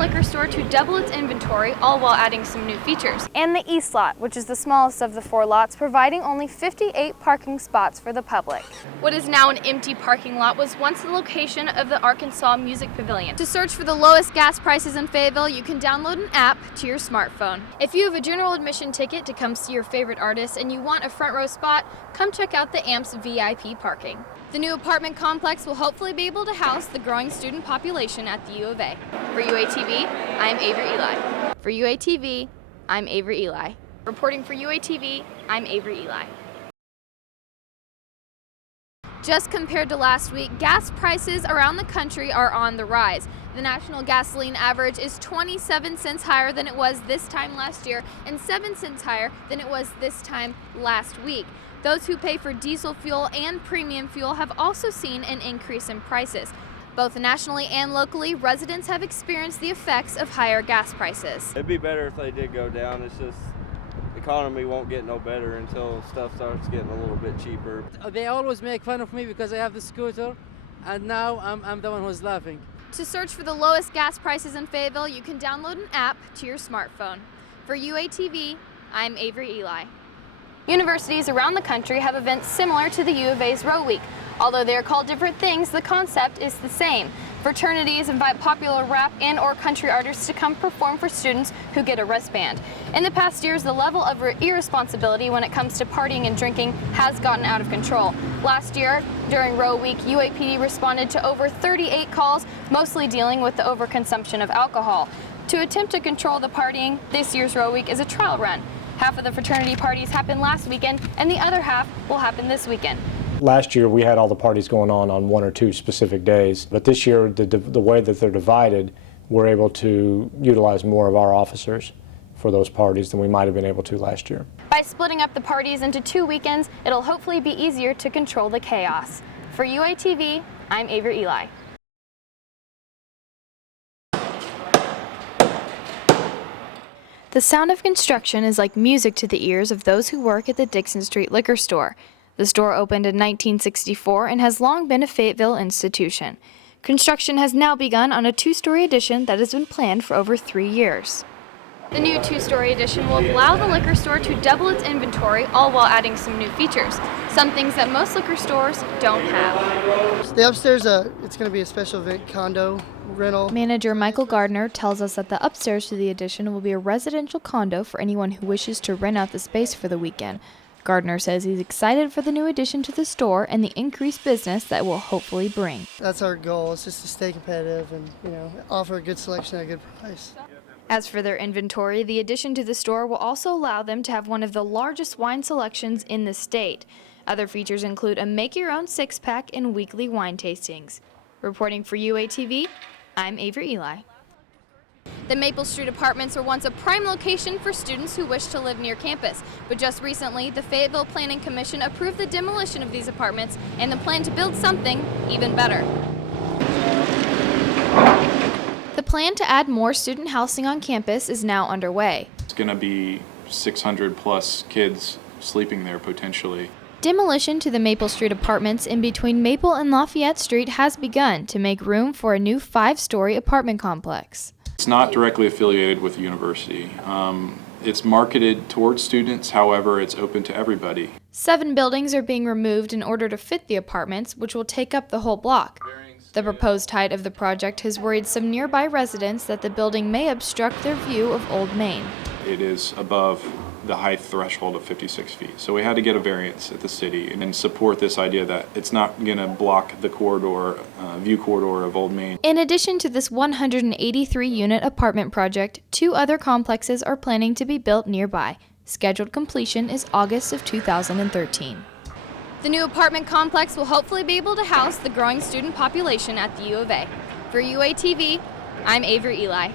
liquor store to double its inventory, all while adding some new features. And the East Lot, which is the smallest of the 4 lots, providing only 58 parking spots for the public. What is now an empty parking lot was once the location of the Arkansas Music Pavilion. To search for the lowest gas prices in Fayetteville, you can download an app to your smartphone. If you have a general admission ticket to come see your favorite artist and you want a front row spot, come check out the AMP's VIP parking. The new apartment complex will hopefully be able to house the growing student population at the U of A. For UATV, I'm Avery Ely. For UATV, I'm Avery Ely. Reporting for UATV, I'm Avery Ely. Just compared to last week, gas prices around the country are on the rise. The national gasoline average is 27 cents higher than it was this time last year and 7 cents higher than it was this time last week. Those who pay for diesel fuel and premium fuel have also seen an increase in prices. Both nationally and locally, residents have experienced the effects of higher gas prices. It'd be better if they did go down. It's just the economy won't get no better until stuff starts getting a little bit cheaper. They always make fun of me because I have the scooter, and now I'm the one who's laughing. To search for the lowest gas prices in Fayetteville, you can download an app to your smartphone. For UATV, I'm Avery Ely. Universities around the country have events similar to the U of A's Row Week. Although they are called different things, the concept is the same. Fraternities invite popular rap and/or country artists to come perform for students who get a wristband. In the past years, the level of irresponsibility when it comes to partying and drinking has gotten out of control. Last year, during Row Week, UAPD responded to over 38 calls, mostly dealing with the overconsumption of alcohol. To attempt to control the partying, this year's Row Week is a trial run. Half of the fraternity parties happened last weekend, and the other half will happen this weekend. Last year, we had all the parties going on 1 or 2 specific days, but this year, the way that they're divided, we're able to utilize more of our officers for those parties than we might have been able to last year. By splitting up the parties into 2 weekends, it'll hopefully be easier to control the chaos. For UATV, I'm Avery Ely. The sound of construction is like music to the ears of those who work at the Dixon Street liquor store. The store opened in 1964 and has long been a Fayetteville institution. Construction has now begun on a 2-story addition that has been planned for over 3 years. The new 2-story addition will allow the liquor store to double its inventory, all while adding some new features, some things that most liquor stores don't have. The upstairs, it's going to be a special event condo rental. Manager Michael Gardner tells us that the upstairs to the addition will be a residential condo for anyone who wishes to rent out the space for the weekend. Gardner says he's excited for the new addition to the store and the increased business that will hopefully bring. That's our goal, is just to stay competitive and, offer a good selection at a good price. As for their inventory, the addition to the store will also allow them to have one of the largest wine selections in the state. Other features include a make-your-own 6-pack and weekly wine tastings. Reporting for UATV, I'm Avery Ely. The Maple Street Apartments were once a prime location for students who wish to live near campus, but just recently, the Fayetteville Planning Commission approved the demolition of these apartments and the plan to build something even better. The plan to add more student housing on campus is now underway. It's going to be 600 plus kids sleeping there potentially. Demolition to the Maple Street Apartments in between Maple and Lafayette Street has begun to make room for a new 5-story apartment complex. It's not directly affiliated with the university. It's marketed towards students, however, it's open to everybody. 7 buildings are being removed in order to fit the apartments, which will take up the whole block. The proposed height of the project has worried some nearby residents that the building may obstruct their view of Old Main. It is above the height threshold of 56 feet. So we had to get a variance at the city and support this idea that it's not going to block the corridor, view corridor of Old Main. In addition to this 183-unit apartment project, 2 other complexes are planning to be built nearby. Scheduled completion is August of 2013. The new apartment complex will hopefully be able to house the growing student population at the U of A. For UATV, I'm Avery Ely.